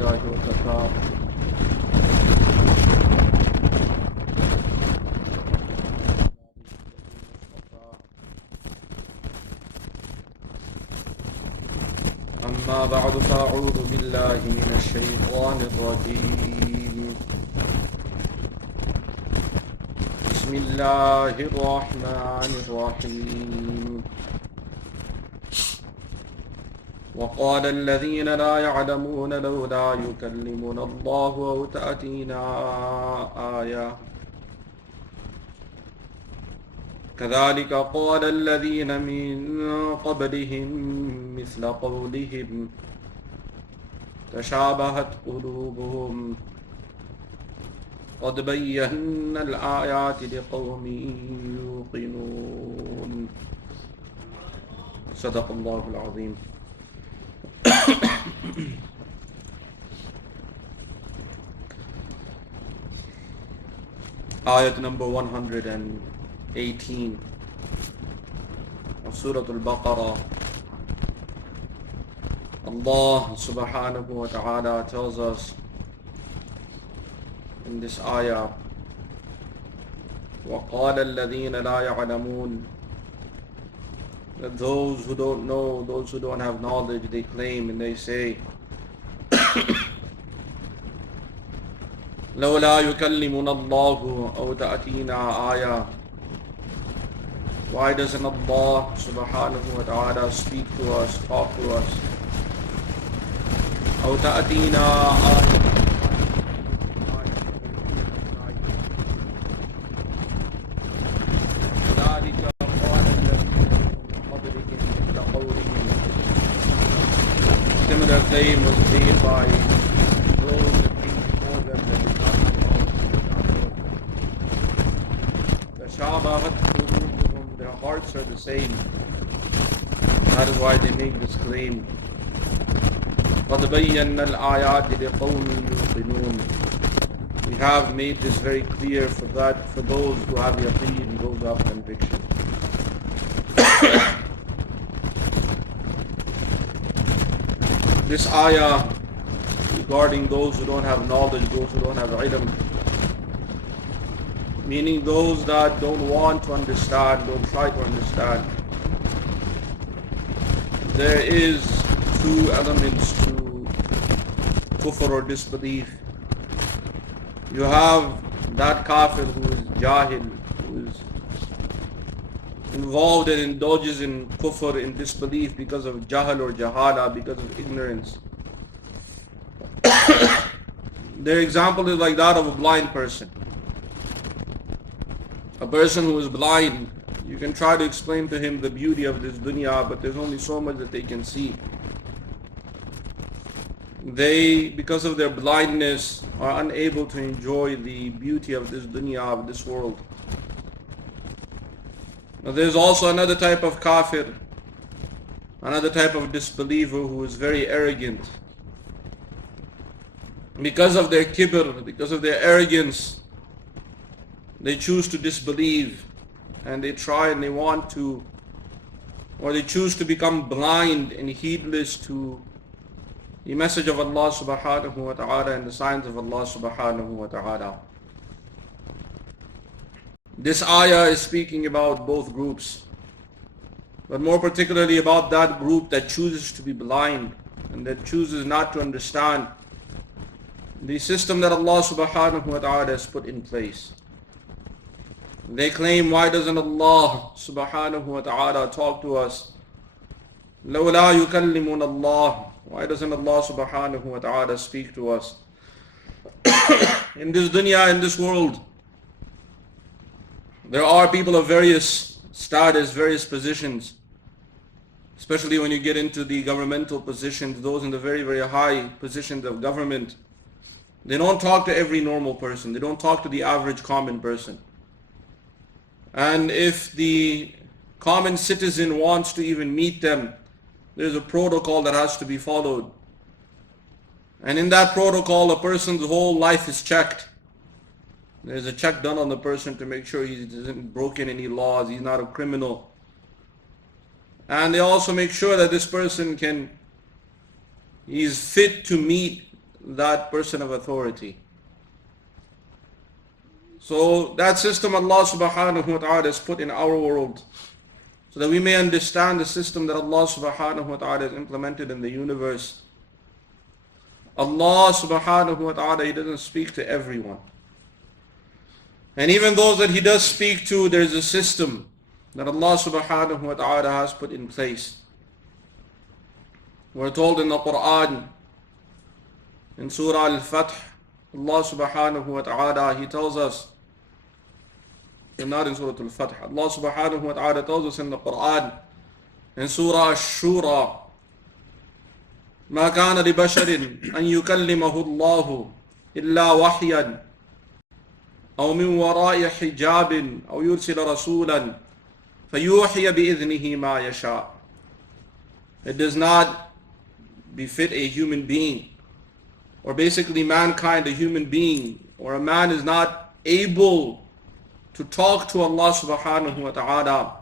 الله وكفى أما بعد فأعوذ بالله من الشيطان الرجيم بسم الله الرحمن الرحيم وقال الذين لا يعلمون لولا يكلمنا الله أو تأتينا آية كذلك قال الذين من قبلهم مثل قولهم تشابهت قلوبهم قد بينا الآيات لقوم يوقنون صدق الله العظيم. Ayat number 118 of Surat al-Baqarah. Allah subhanahu wa ta'ala tells us in this ayah, وَقَالَ الَّذِينَ لَا يَعْلَمُونَ, that those who don't know, those who don't have knowledge, they claim and they say, لَوْلَا يُكَلِّمُنَا اللَّهُ أَوْ تَأْتِينَا آيَةً, why doesn't Allah subhanahu wa ta'ala speak to us, talk to us? أَوْ تَأْتِينَا آيَةً, similar claim was made by those that came before them that did not know Allah. Their hearts are the same. That is why they make this claim. قَدْ بَيَّنَّا الْآيَاتِ لِقَوْمٍ يُوقِنُونَ. We have made this very clear for those who have yaqeen, those who have conviction. This ayah regarding those who don't have knowledge, those who don't have ilm, meaning those that don't want to understand, don't try to understand. There is two elements to kufr or disbelief. You have that kafir who is jahil, who is involved and indulges in kufr, in disbelief because of jahl or jahala, because of ignorance. Their example is like that of a blind person. A person who is blind, you can try to explain to him the beauty of this dunya, but there's only so much that they can see. They, because of their blindness, are unable to enjoy the beauty of this dunya, of this world. Now there's also another type of kafir, another type of disbeliever who is very arrogant. Because of their kibr, because of their arrogance, they choose to disbelieve, and they try and they want to, or they choose to become blind and heedless to the message of Allah subhanahu wa ta'ala and the signs of Allah subhanahu wa ta'ala. This ayah is speaking about both groups, but more particularly about that group that chooses to be blind and that chooses not to understand the system that Allah subhanahu wa ta'ala has put in place. They claim, why doesn't Allah subhanahu wa ta'ala talk to us? لَوْلَا يُكَلِّمُنَ اللَّهُ, why doesn't Allah subhanahu wa ta'ala speak to us? In this dunya, in this world, there are people of various status, various positions, especially when you get into the governmental positions, those in the very, very high positions of government. They don't talk to every normal person. They don't talk to the average common person. And if the common citizen wants to even meet them, there's a protocol that has to be followed. And in that protocol, a person's whole life is checked. There's a check done on the person to make sure he hasn't broken any laws, he's not a criminal. And they also make sure that this person he's fit to meet that person of authority. So that system Allah subhanahu wa ta'ala has put in our world, so that we may understand the system that Allah subhanahu wa ta'ala has implemented in the universe. Allah subhanahu wa ta'ala, He doesn't speak to everyone. And even those that He does speak to, there's a system that Allah subhanahu wa ta'ala has put in place. We're told in the Quran, in Surah Al-Fath, Allah subhanahu wa ta'ala, He tells us, not in Surah Al-Fath, Allah subhanahu wa ta'ala tells us in the Quran, in Surah Ash-Shura, ما كان لبشر أن يكلمه الله إلا وحيا أو من وراء حجاب أو يرسل رسولا فيوحي بإذنه ما يشاء. It does not befit a human being, or basically mankind, a human being, or a man is not able to talk to Allah subhanahu wa ta'ala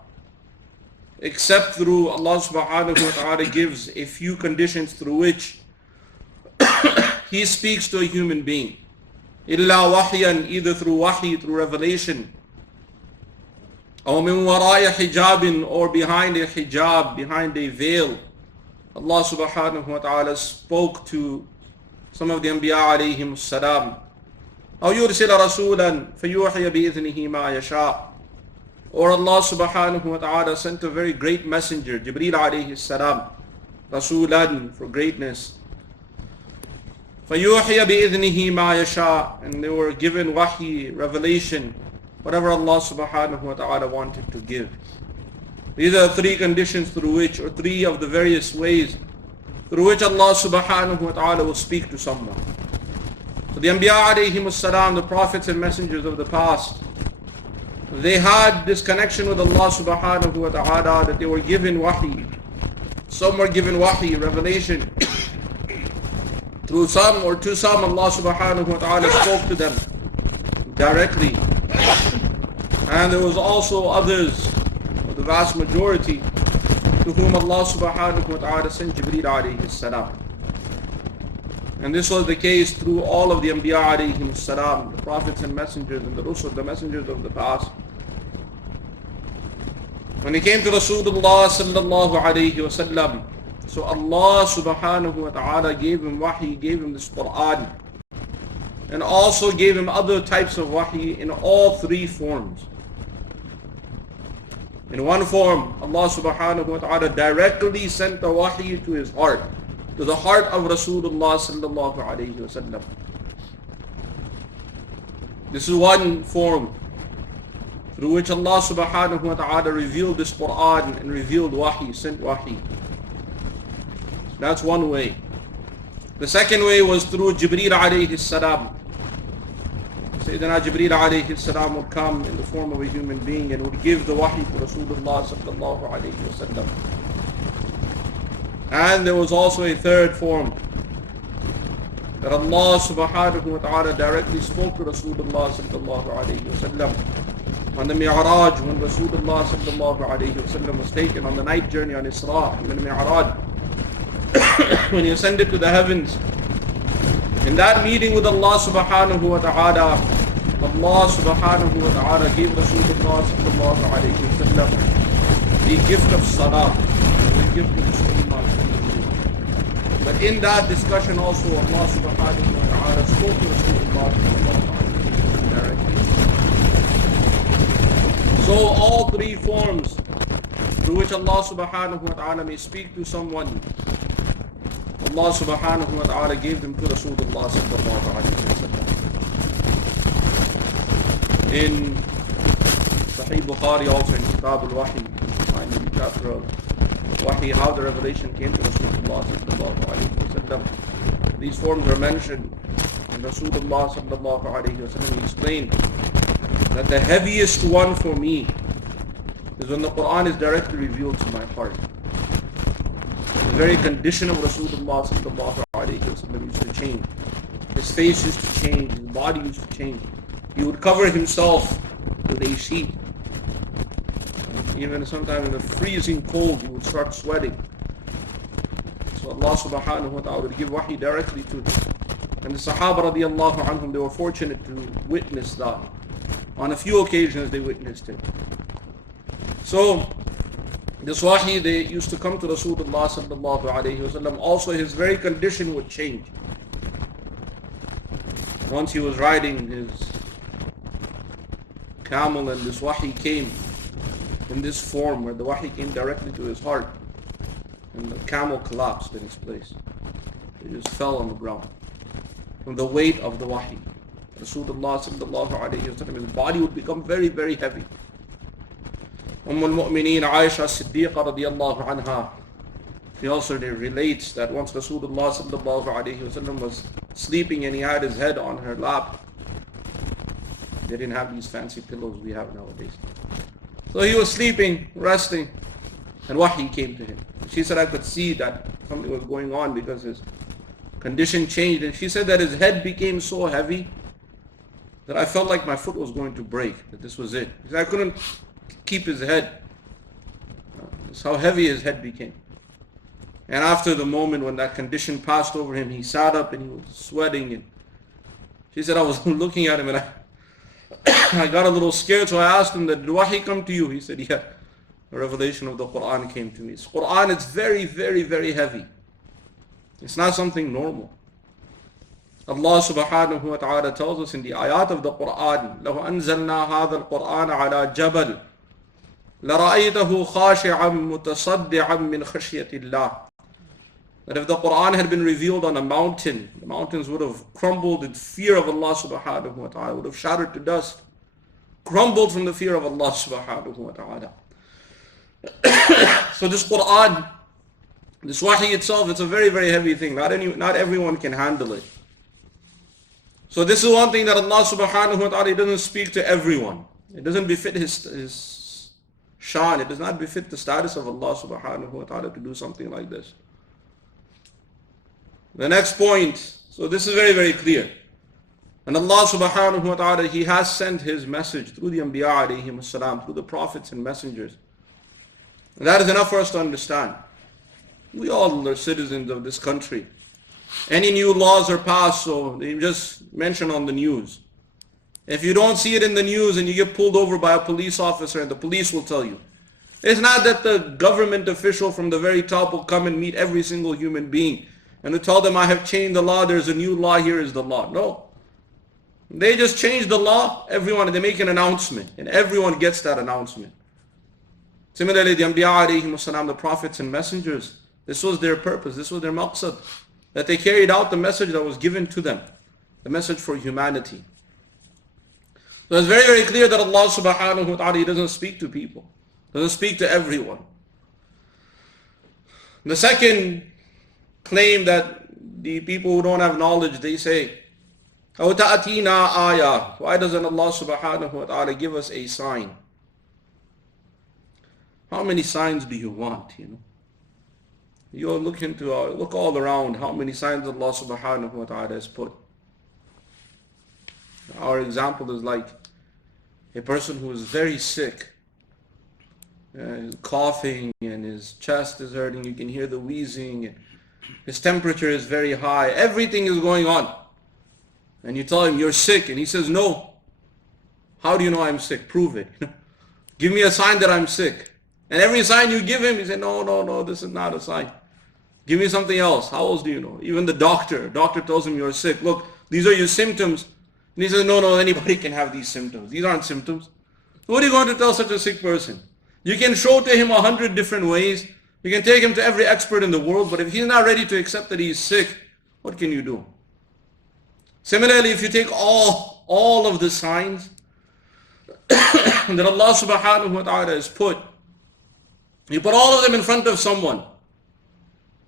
except through Allah subhanahu wa ta'ala gives a few conditions through which He speaks to a human being. إِلَّا وَحْيًا, either through wahi, through revelation, أو مِن وَرَاءِ حِجَابٍ, or behind a hijab, behind a veil. Allah subhanahu wa ta'ala spoke to some of the Anbiya alayhim salam. أو يرسل رسولا فيوحي بإذنه ما يشاء. Or Allah subhanahu wa ta'ala sent a very great messenger, Jibreel alayhi salam, Rasulan, for greatness. فَيُوحِيَ بِإِذْنِهِ مَا يَشَاء, and they were given wahi, revelation, whatever Allah subhanahu wa ta'ala wanted to give. These are the three conditions through which, or three of the various ways through which Allah subhanahu wa ta'ala will speak to someone. So the Anbiya alayhim salam, the prophets and messengers of the past, they had this connection with Allah subhanahu wa ta'ala, that they were given wahi. Some were given wahi, revelation. Through some or to some, Allah subhanahu wa ta'ala spoke to them directly. And there was also others, or the vast majority, to whom Allah subhanahu wa ta'ala sent Jibreel alayhi salam. And this was the case through all of the Anbiya alayhim salam, the prophets and messengers, and the Rusul, the messengers of the past. When it came to Rasulullah sallallahu alayhi wasallam, so Allah subhanahu wa ta'ala gave him wahi, gave him this Quran, and also gave him other types of wahi in all three forms. In one form, Allah subhanahu wa ta'ala directly sent the wahi to his heart, to the heart of Rasulullah sallallahu alayhi wasallam. This is one form through which Allah subhanahu wa ta'ala revealed this Quran and revealed wahi, sent wahi. That's one way. The second way was through Jibreel alayhi salam. Sayyidina Jibreel alayhi salam would come in the form of a human being and would give the wahi to Rasulullah sallallahu alayhi wasallam. And there was also a third form, that Allah subhanahu wa ta'ala directly spoke to Rasulullah sallallahu alayhi wasallam on the Mi'raj, when Rasulullah sallallahu alayhi wasallam was taken on the night journey on Isra and the Mi'raj, when he ascended to the heavens. In that meeting with Allah subhanahu wa ta'ala, Allah subhanahu wa ta'ala gave Rasulullah sallallahu alayhi wasallam the gift of salah, the gift of Rasulullah. But in that discussion also, Allah subhanahu wa ta'ala spoke to Rasulullah sallallahu alayhi wasallam directly. So all three forms through which Allah subhanahu wa ta'ala may speak to someone, Allah subhanahu wa ta'ala gave them to Rasulullah sallallahu alayhi wa sallam. In Sahih Bukhari, also in Kitab al-Wahi, find the chapter of Wahi, how the revelation came to Rasulullah sallallahu alayhi wa sallam. These forms are mentioned, and Rasulullah sallallahu alayhi wa sallam explained that the heaviest one for me is when the Quran is directly revealed to my heart. The very condition of Rasulullah sallallahu alayhi wa sallam used to change. His face used to change, his body used to change. He would cover himself with a sheet. Even sometimes in the freezing cold, he would start sweating. So Allah subhanahu wa ta'ala would give wahi directly to him. And the Sahaba radiallahu anhum, they were fortunate to witness that. On a few occasions they witnessed it. So, this wahi, they used to come to Rasulullah sallallahu alayhi wasallam. Also, his very condition would change. Once he was riding his camel and this wahi came in this form where the wahi came directly to his heart. And the camel collapsed in its place. It just fell on the ground from the weight of the wahi. Rasulullah sallallahu alayhi wasallam, his body would become very, very heavy. al-Mu'mineen Aisha Siddiqa radiyallahu anha, she also relates that once Rasulullah sallallahu alayhi wasallam was sleeping and he had his head on her lap. They didn't have these fancy pillows we have nowadays. So he was sleeping, resting, and wahi came to him. She said, I could see that something was going on because his condition changed. And she said that his head became so heavy that I felt like my foot was going to break, that this was it. Because I couldn't keep his head. That's how heavy his head became. And after the moment when that condition passed over him, he sat up and he was sweating. And she said, I was looking at him and I got a little scared, so I asked him, did wahi come to you? He said, yeah, the revelation of the Quran came to me. It's Quran, it's very, very, very heavy. It's not something normal. Allah subhanahu wa ta'ala tells us in the ayat of the Quran, لَوْ أَنزَلْنَا هَذَا الْقُرْآنَ عَلَى جَبَلٍ لَرَأَيْتَهُ خَاشِعًا مُتَصَدِّعًا مِنْ خَشْيَةِ اللَّهِ. That if the Quran had been revealed on a mountain, the mountains would have crumbled in fear of Allah subhanahu wa ta'ala, would have shattered to dust, crumbled from the fear of Allah subhanahu wa ta'ala. So this Quran, this wahi itself, it's a very, very heavy thing. Not everyone can handle it. So this is one thing that Allah subhanahu wa ta'ala, He doesn't speak to everyone. It doesn't befit His shan. It does not befit the status of Allah subhanahu wa ta'ala to do something like this. The next point, so this is very, very clear. And Allah subhanahu wa ta'ala, He has sent His message through the Anbiya alayhim as-salam, through the prophets and messengers. And that is enough for us to understand. We all are citizens of this country. Any new laws are passed, so they just mention on the news. If you don't see it in the news and you get pulled over by a police officer and the police will tell you. It's not that the government official from the very top will come and meet every single human being and to tell them, I have changed the law, there's a new law, here is the law. No. They just change the law, everyone, they make an announcement, and everyone gets that announcement. Similarly, the Anbiya alayhim as-salam, the prophets and messengers, this was their purpose, this was their maqsad, that they carried out the message that was given to them, the message for humanity. So it's very, very clear that Allah subhanahu wa ta'ala, He doesn't speak to people, doesn't speak to everyone. The second claim that the people who don't have knowledge, they say, أَوْ تَأْتِينَا آيَةٌ. Why doesn't Allah subhanahu wa ta'ala give us a sign? How many signs do you want, You look all around, how many signs Allah subhanahu wa ta'ala has put. Our example is like a person who is very sick, he's coughing and his chest is hurting, you can hear the wheezing, and his temperature is very high, everything is going on. And you tell him, you're sick, and he says, no. How do you know I'm sick? Prove it. Give me a sign that I'm sick. And every sign you give him, he says, no, this is not a sign. Give me something else. How else do you know? Even the doctor tells him you're sick. Look, these are your symptoms. And he says, no, anybody can have these symptoms. These aren't symptoms. What are you going to tell such a sick person? You can show to him 100 different ways. You can take him to every expert in the world, but if he's not ready to accept that he's sick, what can you do? Similarly, if you take all of the signs that Allah subhanahu wa ta'ala has put, you put all of them in front of someone,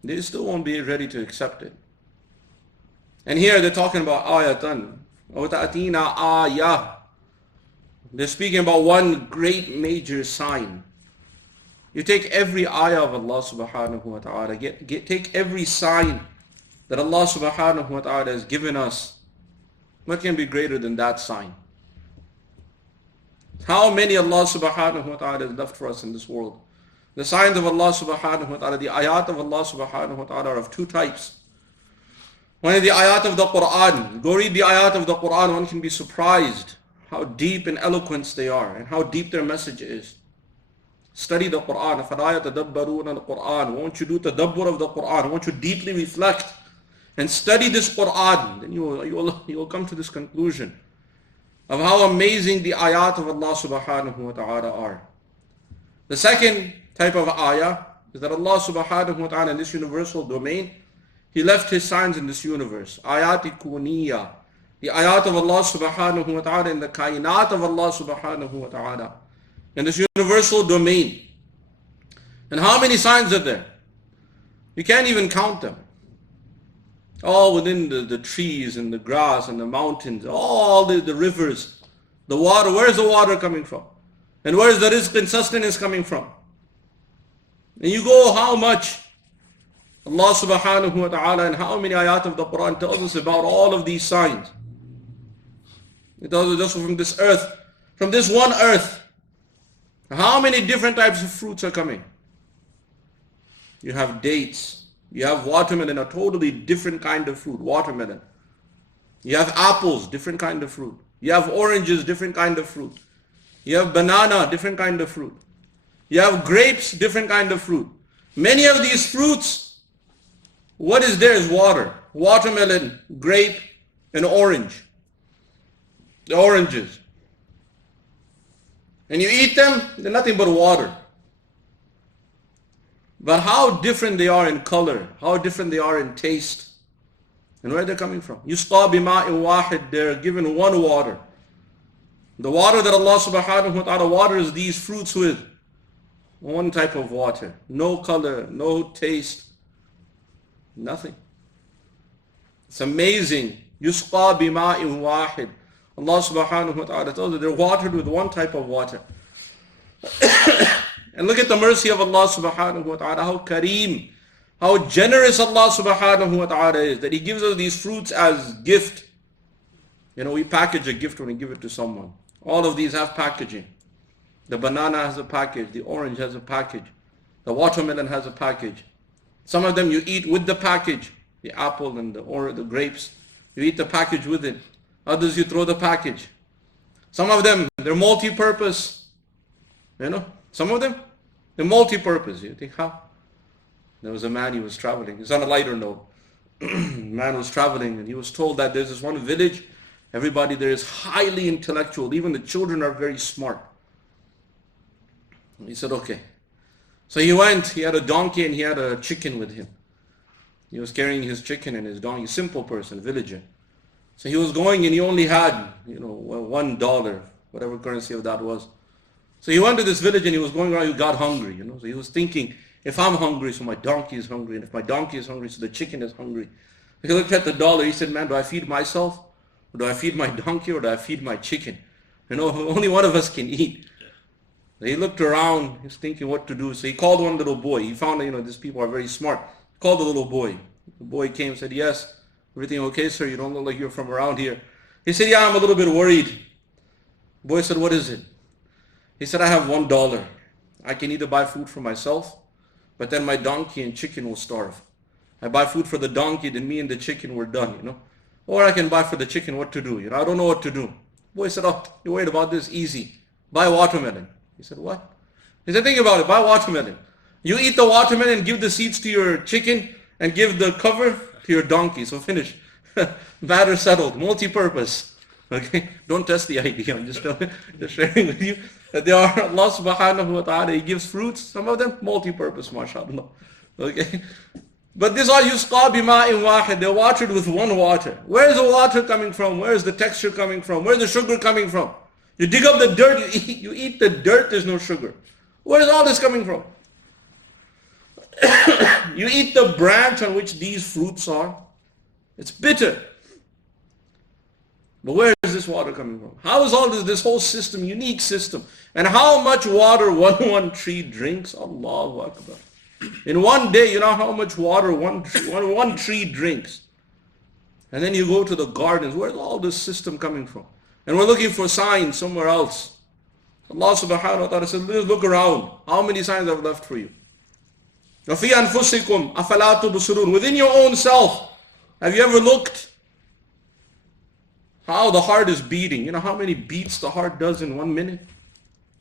they still won't be ready to accept it. And here they're talking about ayatan. أَوْ تَأْتِينَا آيَةٌ. They're speaking about one great major sign. You take every ayah of Allah subhanahu wa ta'ala, take every sign that Allah subhanahu wa ta'ala has given us. What can be greater than that sign? How many Allah subhanahu wa ta'ala has left for us in this world? The signs of Allah subhanahu wa ta'ala, the ayat of Allah subhanahu wa ta'ala are of two types. One of the ayat of the Quran, go read the ayat of the Quran, one can be surprised how deep and eloquent they are and how deep their message is. Study the Quran. أَفَلَا يَتَدَبَّرُونَ الْقُرْآنَ. Won't you do tadabbur of the Quran? Won't you deeply reflect and study this Quran? Then you will come to this conclusion of how amazing the ayat of Allah subhanahu wa ta'ala are. The second type of ayah is that Allah subhanahu wa ta'ala in this universal domain, He left His signs in this universe. Ayat-i kuniyya. The ayat of Allah subhanahu wa ta'ala in the kainat of Allah subhanahu wa ta'ala. In this universal domain. And how many signs are there? You can't even count them. All within the trees and the grass and the mountains, all the rivers, the water. Where is the water coming from? And where is the rizq and sustenance coming from? And you go how much Allah subhanahu wa ta'ala and how many ayat of the Quran tells us about all of these signs. It tells us just from this earth, from this one earth, how many different types of fruits are coming. You have dates, you have watermelon, a totally different kind of fruit, watermelon. You have apples, different kind of fruit. You have oranges, different kind of fruit. You have banana, different kind of fruit. You have grapes, different kind of fruit. Many of these fruits, what is there is water. Watermelon, grape, and orange. The oranges. And you eat them, they're nothing but water. But how different they are in color, how different they are in taste, and where they're coming from. Yusqa bima'in wahid, they're given one water. The water that Allah subhanahu wa ta'ala waters these fruits with, one type of water. No color, no taste, nothing. It's amazing. Yusqa bima'in wahid. Allah subhanahu wa ta'ala tells us they're watered with one type of water. And look at the mercy of Allah subhanahu wa ta'ala, how kareem, how generous Allah subhanahu wa ta'ala is, that He gives us these fruits as gift. You know, we package a gift when we give it to someone. All of these have packaging. The banana has a package, the orange has a package, the watermelon has a package. Some of them you eat with the package, the apple and the grapes, you eat the package with it. Others you throw the package. Some of them, they're multi-purpose. You know, some of them, they're multi-purpose. You think how? There was a man, he was traveling. It's on a lighter note. Man was traveling and he was told that there's this one village, everybody there is highly intellectual. Even the children are very smart. He said, okay. So he went, he had a donkey and he had a chicken with him. He was carrying his chicken and his donkey, simple person, villager. So he was going and he only had, $1, whatever currency of that was. So he went to this village and he was going around, he got hungry, So he was thinking, if I'm hungry, so my donkey is hungry. And if my donkey is hungry, so the chicken is hungry. He looked at the dollar, he said, man, do I feed myself? Or do I feed my donkey or do I feed my chicken? Only one of us can eat. So he looked around, he was thinking what to do. So he called one little boy. He found that, these people are very smart. He called the little boy. The boy came and said, yes, everything okay, sir? You don't look like you're from around here. He said, yeah, I'm a little bit worried. The boy said, what is it? He said, I have $1. I can either buy food for myself, but then my donkey and chicken will starve. I buy food for the donkey, then me and the chicken were done, Or I can buy for the chicken what to do, I don't know what to do. The boy said, oh, you're worried about this? Easy. Buy watermelon. He said, what? He said, think about it. Buy watermelon. You eat the watermelon, give the seeds to your chicken, and give the cover to your donkey. So finish. Matter settled. Multi-purpose. Okay? Don't test the idea. I'm just sharing with you that they are Allah subhanahu wa ta'ala. He gives fruits. Some of them multi-purpose, mashallah. Okay? But these are yusqa bima'in wahid. They're watered with one water. Where is the water coming from? Where is the texture coming from? Where is the sugar coming from? You dig up the dirt, you eat the dirt, there's no sugar. Where is all this coming from? You eat the branch on which these fruits are. It's bitter. But where is this water coming from? How is all this whole system, unique system? And how much water one tree drinks? Allahu Akbar. In one day, you know how much water one tree drinks. And then you go to the gardens. Where's all this system coming from? And we're looking for signs somewhere else. Allah subhanahu wa ta'ala says, look around. How many signs I've left for you? وَفِي أَنفُسِكُمْ أَفَلَا تُبْصِرُونَ. Within your own self. Have you ever looked how the heart is beating? You know how many beats the heart does in 1 minute?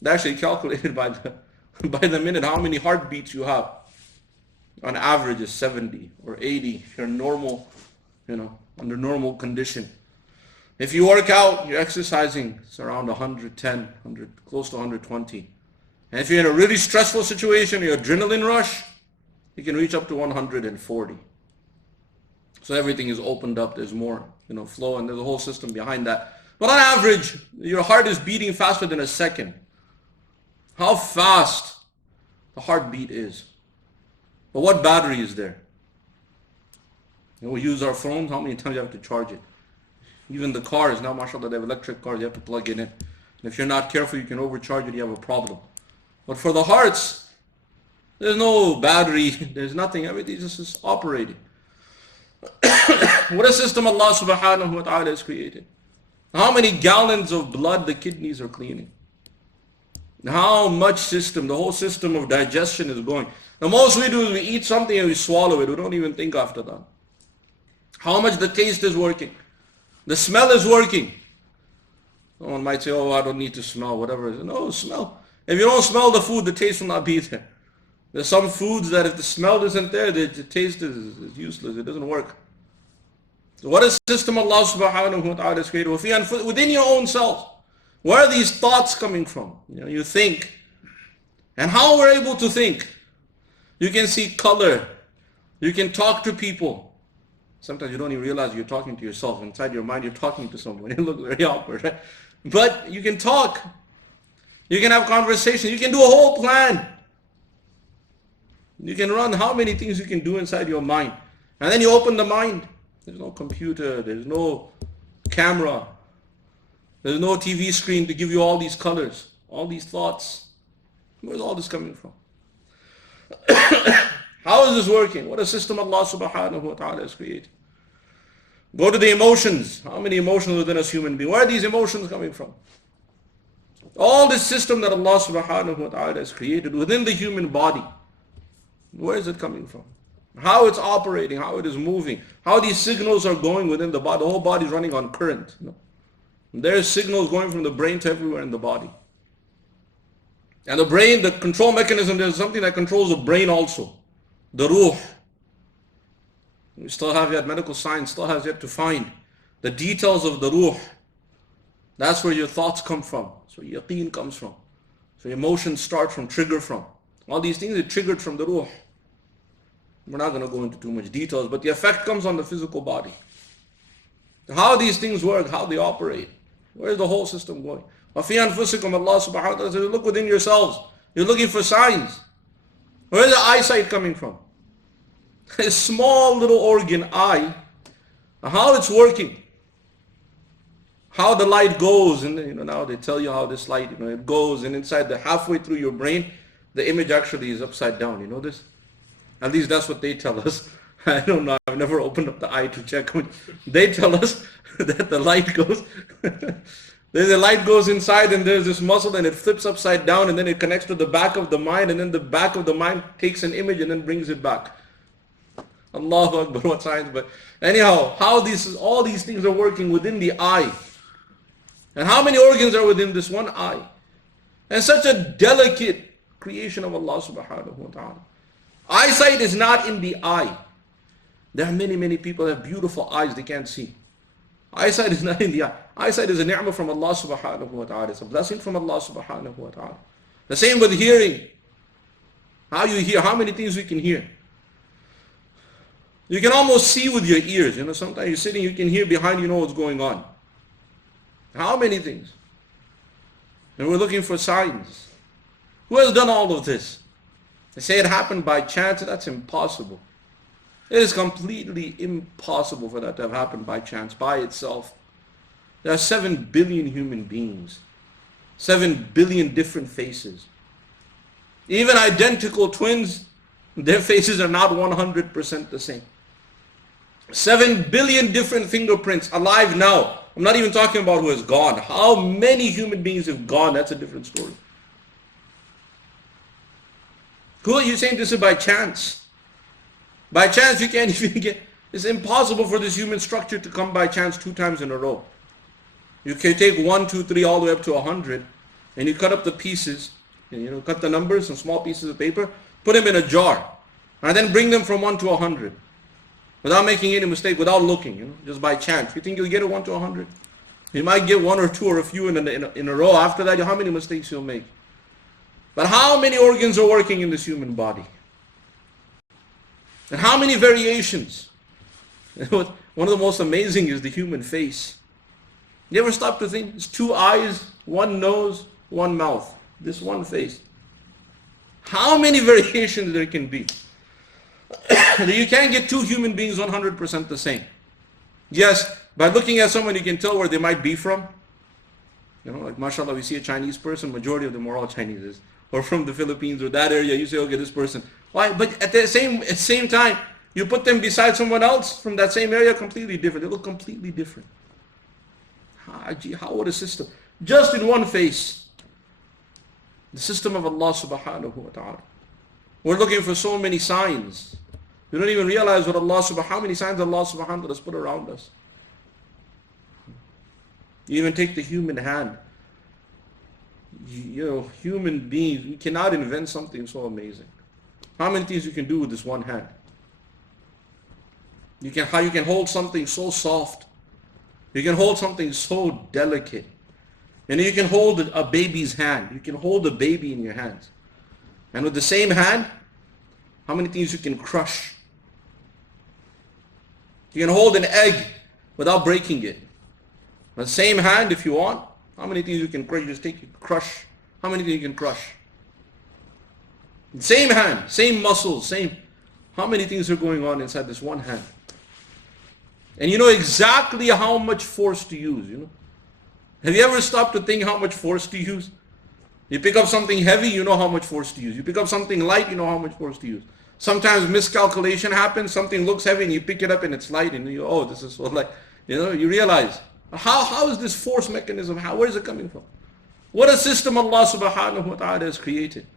They actually calculated by the minute how many heartbeats you have. On average is 70 or 80 if you're normal, under normal condition. If you work out, you're exercising, it's around 110, close to 120. And if you're in a really stressful situation, your adrenaline rush, you can reach up to 140. So everything is opened up, there's more, flow, and there's a whole system behind that. But on average, your heart is beating faster than a second. How fast the heartbeat is. But what battery is there? We use our phones, how many times you have to charge it? Even the cars, now mashallah, they have electric cars, you have to plug it in. And if you're not careful, you can overcharge it, you have a problem. But for the hearts, there's no battery, there's nothing, everything just is operating. What a system Allah subhanahu wa ta'ala has created. How many gallons of blood the kidneys are cleaning. How much system, the whole system of digestion is going. The most we do is we eat something and we swallow it. We don't even think after that. How much the taste is working. The smell is working. Someone might say, oh, I don't need to smell, whatever. No, smell. If you don't smell the food, the taste will not be there. There's some foods that if the smell isn't there, the taste is useless. It doesn't work. So what a system Allah subhanahu wa ta'ala has created. Within your own self. Where are these thoughts coming from? You think. And how we're able to think. You can see color. You can talk to people. Sometimes you don't even realize you're talking to yourself. Inside your mind, you're talking to someone. It looks very awkward, right? But you can talk. You can have conversation. You can do a whole plan. You can run how many things you can do inside your mind. And then you open the mind. There's no computer. There's no camera. There's no TV screen to give you all these colors, all these thoughts. Where's all this coming from? How is this working? What a system Allah subhanahu wa ta'ala has created. Go to the emotions. How many emotions within us human being? Where are these emotions coming from? All this system that Allah subhanahu wa ta'ala has created within the human body. Where is it coming from? How it's operating, how it is moving, how these signals are going within the body. The whole body is running on current. There's signals going from the brain to everywhere in the body. And the brain, the control mechanism, there's something that controls the brain also. The ruh. We still have yet, medical science still has yet to find the details of the ruh. That's where your thoughts come from. So yaqeen comes from. So emotions start from, trigger from. All these things are triggered from the ruh. We're not going to go into too much details, but the effect comes on the physical body. How these things work, how they operate. Where's the whole system going? وَفِي أَنفُسِكُمْ Allah subhanahu wa ta'ala says, look within yourselves. You're looking for signs. Where's the eyesight coming from? A small little organ, eye. How it's working. How the light goes, and now they tell you how this light, it goes, and inside halfway through your brain, the image actually is upside down. You know this? At least that's what they tell us. I don't know. I've never opened up the eye to check. They tell us that the light goes. The light goes inside, and there's this muscle, and it flips upside down, and then it connects to the back of the mind, and then the back of the mind takes an image and then brings it back. Allahu Akbar, what science? But anyhow, how all these things are working within the eye. And how many organs are within this one eye? And such a delicate creation of Allah subhanahu wa ta'ala. Eyesight is not in the eye. There are many, many people that have beautiful eyes they can't see. Eyesight is not in the eye. Eyesight is a ni'mah from Allah subhanahu wa ta'ala. It's a blessing from Allah subhanahu wa ta'ala. The same with hearing. How you hear, how many things we can hear. You can almost see with your ears. Sometimes you're sitting, you can hear behind, what's going on. How many things? And we're looking for signs. Who has done all of this? They say it happened by chance. That's impossible. It is completely impossible for that to have happened by chance, by itself. There are 7 billion human beings. 7 billion different faces. Even identical twins, their faces are not 100% the same. 7 billion different fingerprints alive now. I'm not even talking about who has gone. How many human beings have gone? That's a different story. Who are you saying this is by chance? By chance you can't even get, It's impossible for this human structure to come by chance 2 times in a row. You can take 1, 2, 3 all the way up to 100, and you cut up the pieces, and, cut the numbers in small pieces of paper, put them in a jar, and then bring them from 1 to 100, without making any mistake, without looking, just by chance. You think you'll get it 1 to 100? You might get 1 or 2 or a few in a row. After that, how many mistakes you'll make? But how many organs are working in this human body? And how many variations? One of the most amazing is the human face. You ever stop to think? It's 2 eyes, 1 nose, 1 mouth. This one face. How many variations there can be? You can't get 2 human beings 100% the same. Yes, by looking at someone you can tell where they might be from. Like mashallah, we see a Chinese person, majority of them are all Chinese. Or from the Philippines or that area, you say, okay, this person. Why? But at the same time, you put them beside someone else from that same area, completely different. They look completely different. How would a system? Just in one face. The system of Allah subhanahu wa ta'ala. We're looking for so many signs. We don't even realize how many signs Allah subhanahu wa ta'ala has put around us. You even take the human hand. Human beings, we cannot invent something so amazing. How many things you can do with this one hand? How you can hold something so soft. You can hold something so delicate. And you can hold a baby's hand. You can hold a baby in your hands. And with the same hand, how many things you can crush? You can hold an egg without breaking it. With the same hand, if you want, how many things you can crush? You just crush. How many things you can crush? Same hand, same muscles, how many things are going on inside this one hand? And you know exactly how much force to use, Have you ever stopped to think how much force to use? You pick up something heavy, you know how much force to use. You pick up something light, you know how much force to use. Sometimes miscalculation happens, something looks heavy and you pick it up and it's light and this is so light. You realize, how is this force mechanism, where is it coming from? What a system Allah subhanahu wa ta'ala has created.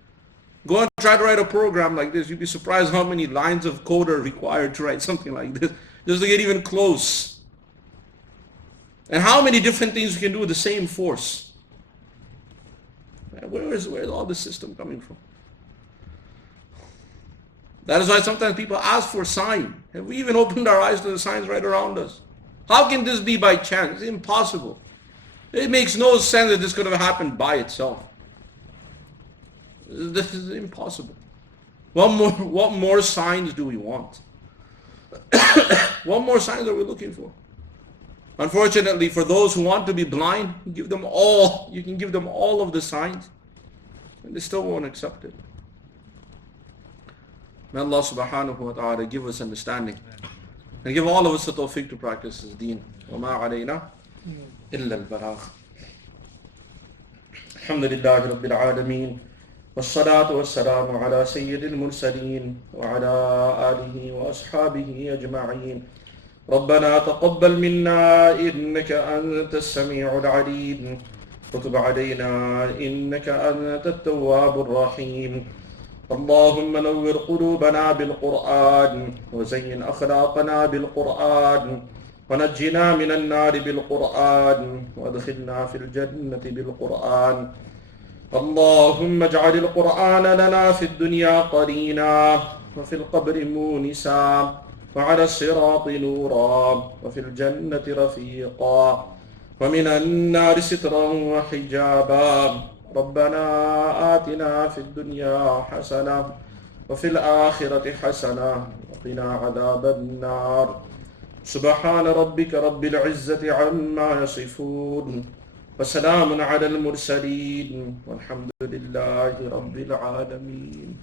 Go and try to write a program like this. You'd be surprised how many lines of code are required to write something like this, just to get even close. And how many different things you can do with the same force. Where is all this system coming from? That is why sometimes people ask for a sign. Have we even opened our eyes to the signs right around us? How can this be by chance? It's impossible. It makes no sense that this could have happened by itself. This is impossible. What more signs do we want? What more signs are we looking for? Unfortunately, for those who want to be blind, you can give them all of the signs, and they still won't accept it. May Allah subhanahu wa ta'ala give us understanding, and give all of us the tawfiq to practice His deen. وَمَا عَلَيْنَا إِلَّا الْبَلَاغُ. Alhamdulillahi Rabbil Alameen. والصلاة والسلام على سيد المرسلين وعلى آله وأصحابه أجمعين. ربنا تقبل منا إنك أنت السميع العليم وتب علينا إنك أنت التواب الرحيم. اللهم نور قلوبنا بالقرآن وزين أخلاقنا بالقرآن ونجنا من النار بالقرآن وادخلنا في الجنة بالقرآن. اللهم اجعل القرآن لنا في الدنيا قرينا وفي القبر مونسا وعلى الصراط نورا وفي الجنة رفيقا ومن النار سترا وحجابا. ربنا آتنا في الدنيا حسنة وفي الآخرة حسنة وقنا عذاب النار. سبحان ربك رب العزة عما يصفون وسلام على المرسلين والحمد لله رب العالمين.